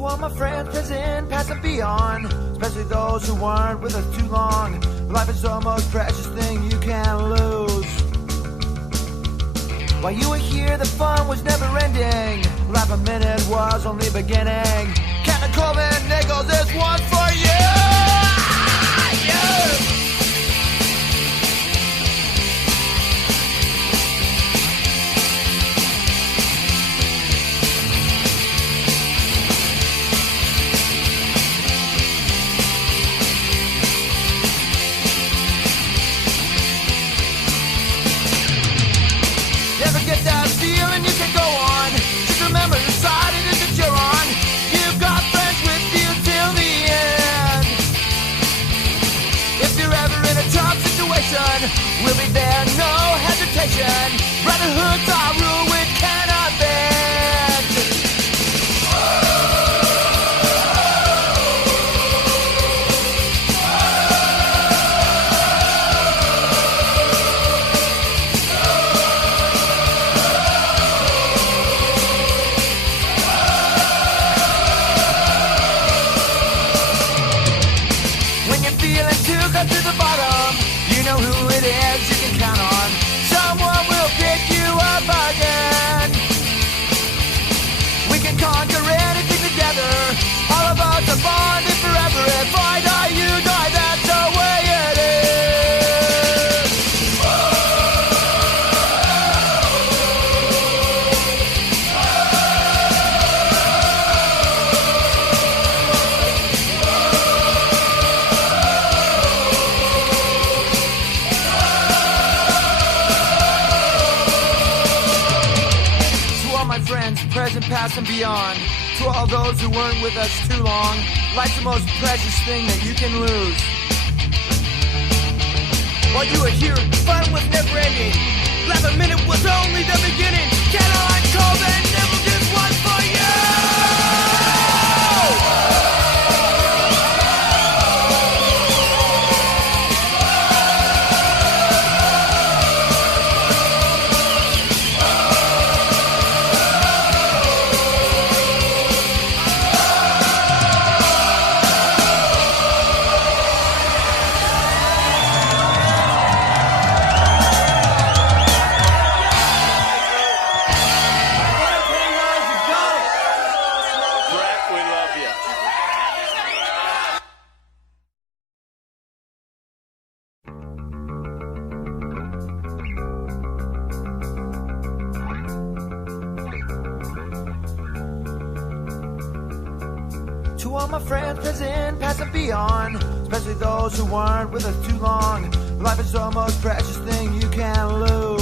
To all my friends present, past and beyond, especially those who weren't with us too long. Life is the most precious thing you can lose. While you were here, the fun was never ending. Life a minute was only beginning. Captain Coleman Nichols, this one's for you! Get that feeling you can go on. Just remember the side it is that you're on. You've got friends with you till the end. If you're ever in a tough situation, we'll be there, no hesitation. Brotherhood's our rule, we cannot bend. To the bottom, you know who it is you can count on. Someone will pick you up again. We can conquer anything together. All of us are bonded forever. If I die, you die, that's the way it is. Friends, present, past, and beyond. To all those who weren't with us too long, life's the most precious thing that you can lose. While you were here, fun was never ending. Last a minute was only the beginning. Caroline Coleman, never this one for you! To all my friends present, past and beyond, especially those who weren't with us too long. Life is the most precious thing you can lose.